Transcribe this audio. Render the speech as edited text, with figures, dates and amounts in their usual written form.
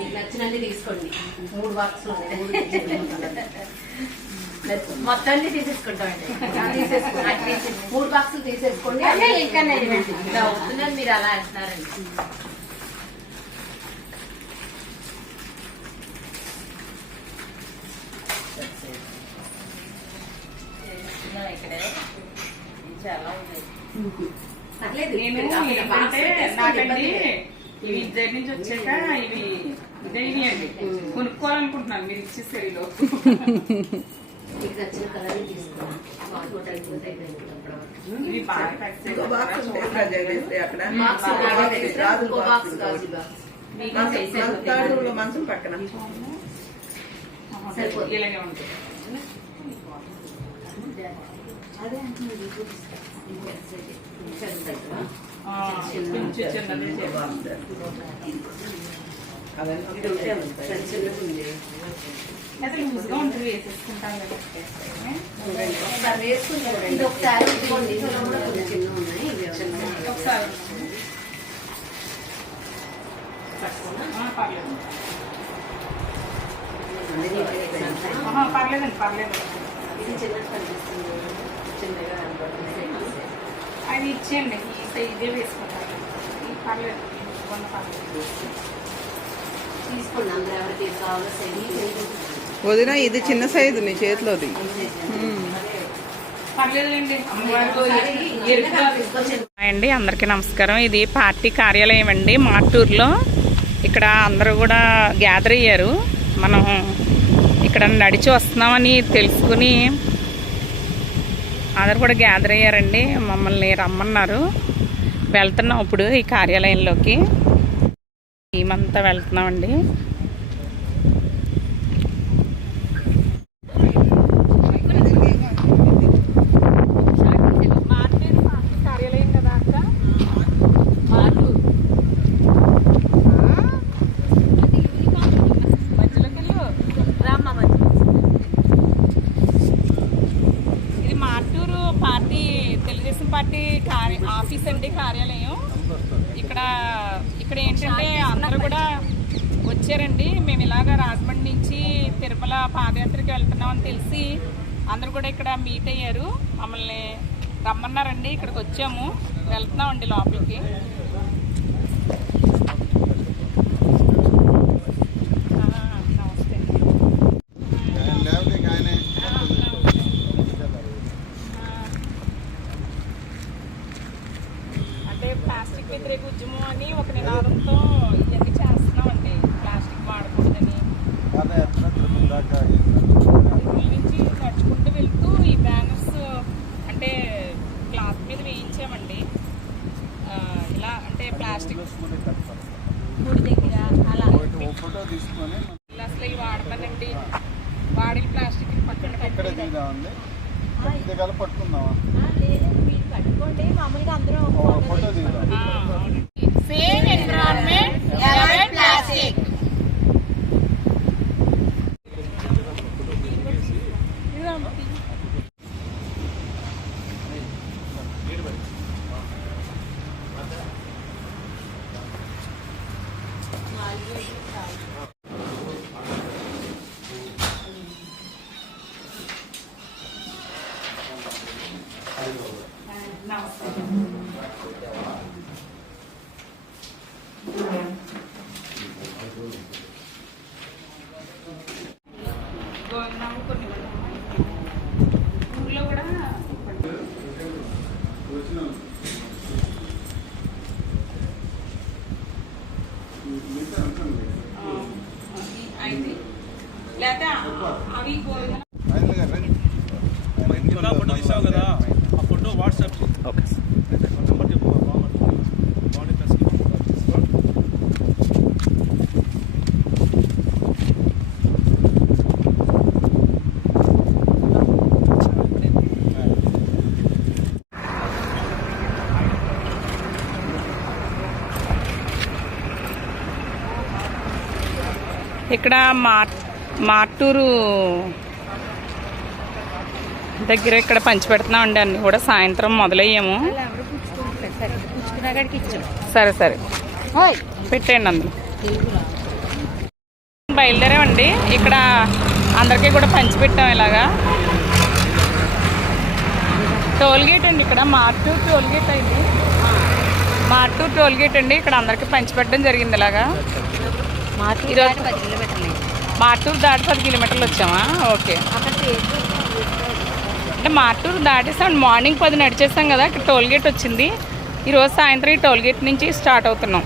మీకు నచ్చినది తీసుకోండి. 3 బాక్సులు మొత్తాన్ని తీసేసుకుంటామండి. 3 బాక్సులు తీసేసుకోండి. ఇంకా అవుతుందని మీరు అలా అంటున్నారండి. ఇక్కడ చాలా ఉన్నాయి. నాకండి ఇవి ఇద్దరి నుంచి వచ్చాక ఇవి ఇదైనా అండి కొనుక్కోవాలనుకుంటున్నాను. మీరు ఇచ్చేసారు ఈ లోపు. మీకు నచ్చిన కలర్ తీసుకోండి. ఇవి బాగా మంచం పక్కన ఇలాగే ఉంటుంది. అసలు లూజ్గా ఉంటుంది వేసేసుకుంటాం కదా. ఇది ఒకసారి ఇదిగోండి. చిన్న ఉన్నాయి. ఒకసారి పర్లేదండి పర్లేదు. ఇది చిన్నది కనిపిస్తుంది. చిన్నగా అది ఇచ్చేయండి. ఇదే వేసుకుంటాను. పర్లేదు తీసుకోండి. అందరూ ఎవరికి కావాలో వదిన ఇది చిన్న సైజు నీ చేతిలోది. అండి అందరికీ నమస్కారం. ఇది పార్టీ కార్యాలయం అండి మార్టూర్లో. ఇక్కడ అందరూ కూడా గ్యాదర్ అయ్యారు. మనం ఇక్కడ నడిచి వస్తున్నామని తెలుసుకుని అందరు కూడా గ్యాదర్ అయ్యారండి. మమ్మల్ని రమ్మన్నారు. వెళ్తున్నాం ఇప్పుడు ఈ కార్యాలయంలోకి. మేమంతా వెళ్తున్నామండి. కార్యాలయం కదా అక్క. ఇది Martur party Telugu Desam party office అండి కార్యాలయం. ఇక్కడ ఏంటంటే అందరూ కూడా వచ్చారండి. మేము ఇలాగ రాజమండ్రి నుంచి తిరుమల పాదయాత్రకి వెళ్తున్నాం అని తెలిసి అందరూ కూడా ఇక్కడ మీట్ అయ్యారు. మమ్మల్ని రమ్మన్నారండి. ఇక్కడికి వచ్చాము. వెళ్తున్నామండి లోపలికి. ప్లాస్టిక్ వ్యతిరేక ఉద్యమం అని ఒక నినాదంతో ఇవన్నీ చేస్తున్నామండి. ప్లాస్టిక్ వాడకూడదని. నుంచి నడుచుకుంటూ వెళ్తూ ఈ బ్యానర్స్ అంటే క్లాత్ మీద వేయించామండి. ఇలా అంటే ప్లాస్టిక్ గుడి దగ్గర అలా అసలు ఇవి వాడతానండి. వాడి ప్లాస్టిక్ పక్కన పట్టుకుందామా? మీరు పట్టుకోండి. మామూలుగా అందరూ సేమ్ ఎన్విరాన్మెంట్ అవాయిడ్ ప్లాస్టిక్. కొన్ని ఊళ్ళో కూడా అయితే లేకపోతే అవి ఫోటో తీసావు కదా, ఆ ఫోటో వాట్సాప్ ఓకే నెంబర్ చెప్పు. ఇక్కడ మార్టూరు దగ్గర ఇక్కడ పంచిపెడుతున్నాం అండి. అన్ని కూడా సాయంత్రం మొదలయ్యాము. సరే సరే పెట్టండి అందులో. బయలుదేరామండి. ఇక్కడ అందరికీ కూడా పంచిపెట్టాం ఇలాగా. టోల్గేట్ అండి, ఇక్కడ మార్టూర్ టోల్గేట్ అయింది. మార్టూర్ టోల్గేట్ అండి, ఇక్కడ అందరికీ పంచిపెట్టడం జరిగింది ఇలాగా. ఈరోజు మార్టూర్ దాటి 10 కిలోమీటర్లు వచ్చామా? ఓకే. అంటే మార్టూర్ దాటేసాం, మార్నింగ్ 10 నడిచేసాం కదా, ఇక్కడ టోల్గేట్ వచ్చింది. ఈరోజు సాయంత్రం ఈ టోల్గేట్ నుంచి స్టార్ట్ అవుతున్నాం.